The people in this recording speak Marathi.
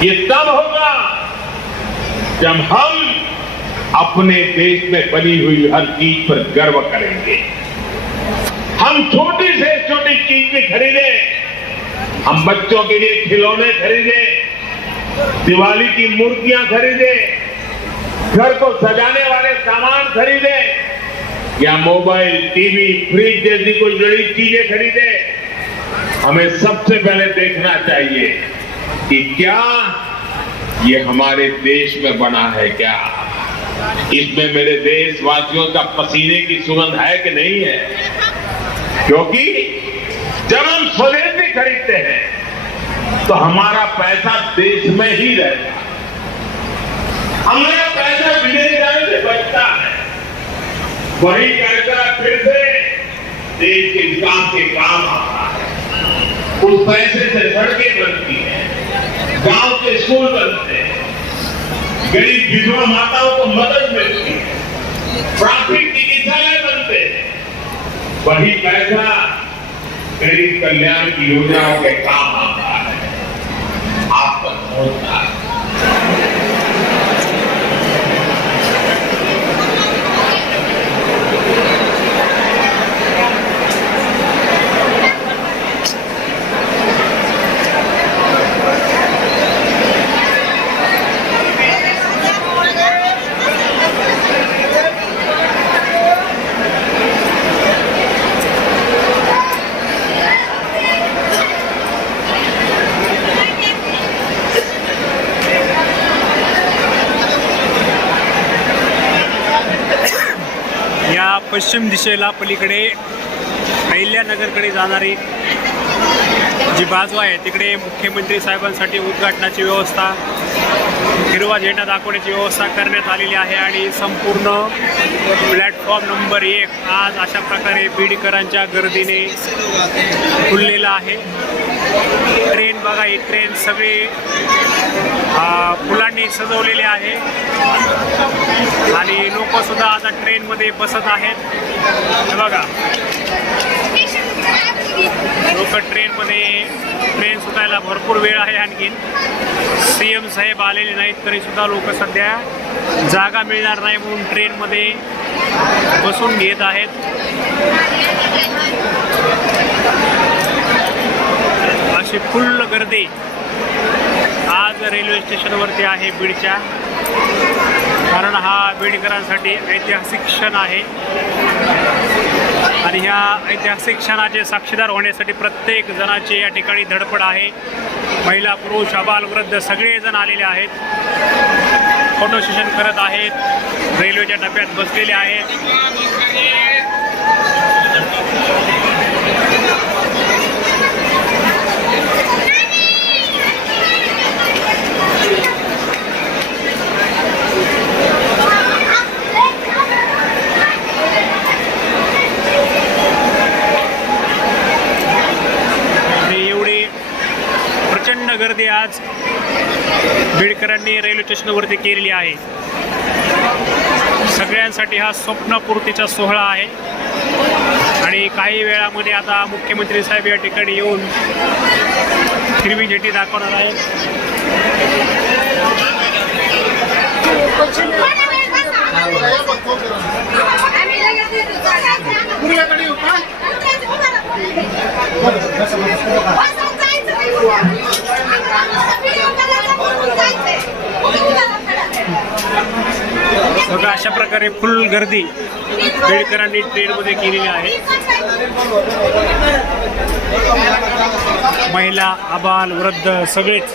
یہ تب ہوگا جب ہم اپنے دیش میں بنی ہوئی ہر چیز پر گرو کریں گے۔ ہم چھوٹی سے چھوٹی چیز بھی خریدیں۔ ہم بچوں کے لیے کھلونے خریدیں۔ دیوالی کی مورتیاں خریدیں۔ گھر کو سجانے والے سامان خریدیں۔ یا موبائل، ٹی وی، فریج جیسی کوئی بڑی چیزیں خریدیں۔ ہمیں سب سے پہلے دیکھنا چاہیے۔ کہ کیا یہ ہمارے دیش میں بنا ہے کیا؟ اس میں میرے دیش واسیوں کا پسینے کی سگند ہے کہ نہیں ہے؟ کیونکہ جب ہم سولیٹ بھی خریدتے ہیں، تو ہمارا پیسہ دیش میں ہی رہتا۔ ہے ہمارا پیسہ ودیش جانے سے بچتا ہے۔ وہی پیسہ پھر سے دیش کے کام کے کام آتا ہے۔ اس پیسے سے سڑکیں بنتی स्कूल बनते गरीब विधवा माताओं को मदद मिलती प्राथमिक चिकित्सालय बनते वही पैसा गरीब कल्याण की योजनाओं के काम आता है। आप तक पहुंचता है या पश्चिम दिशेला पलीकडे अहिल्यानगरकडे जाणारी जी बाजू आहे तिकडे मुख्यमंत्री साहेबांसाठी उद्घाटनाची व्यवस्था हिरवा झेंडा दाखवण्याची व्यवस्था करण्यात आलेली आहे आणि संपूर्ण प्लॅटफॉर्म नंबर एक आज अशा प्रकारे बीडकरांच्या गर्दीने फुललेला आहे. ट्रेन बघा ही ट्रेन सगळी फुलांनी सजवलेली आहे. आणि लोक सुद्धा आता ट्रेनमध्ये बसत आहेत. बघा. लोक ट्रेनमध्ये ट्रेन सुटायला भरपूर वेळ आहे आणखीन. सी एम साहेब आलेले नाहीत तरी सुद्धा लोक सध्या जागा मिळणार नाही म्हणून ट्रेनमध्ये बसून घेत आहेत. अशी फुल्ल गर्दी. आज रेल्वे स्टेशनवरती आहे बीडच्या. कारण हा बीडकरांसाठी ऐतिहासिक क्षण आहे. आणि ह्या ऐतिहासिक क्षणाचे साक्षीदार होण्यासाठी प्रत्येक जणाची या ठिकाणी धडपड आहे. महिला पुरुष अबाल वृद्ध सगळेजण आलेले आहेत. फोटो सेशन करत आहेत. रेल्वेच्या डब्यात बसलेले आहेत आणि एवढी प्रचंड गर्दी आज बीडकरांनी रेल्वे स्टेशनवरती केलेली आहे. सगळ्यांसाठी हा स्वप्नपूर्तीचा सोहळा आहे. आणि काही वेळामध्ये आता मुख्यमंत्री साहेब या ठिकाणी येऊन हिरवी झेटी दाखवणार आहे बघा अशा प्रकारे फुल गर्दी बेडकरांनी ट्रेनमध्ये केलेली आहे. महिला आबाल वृद्ध सगळेच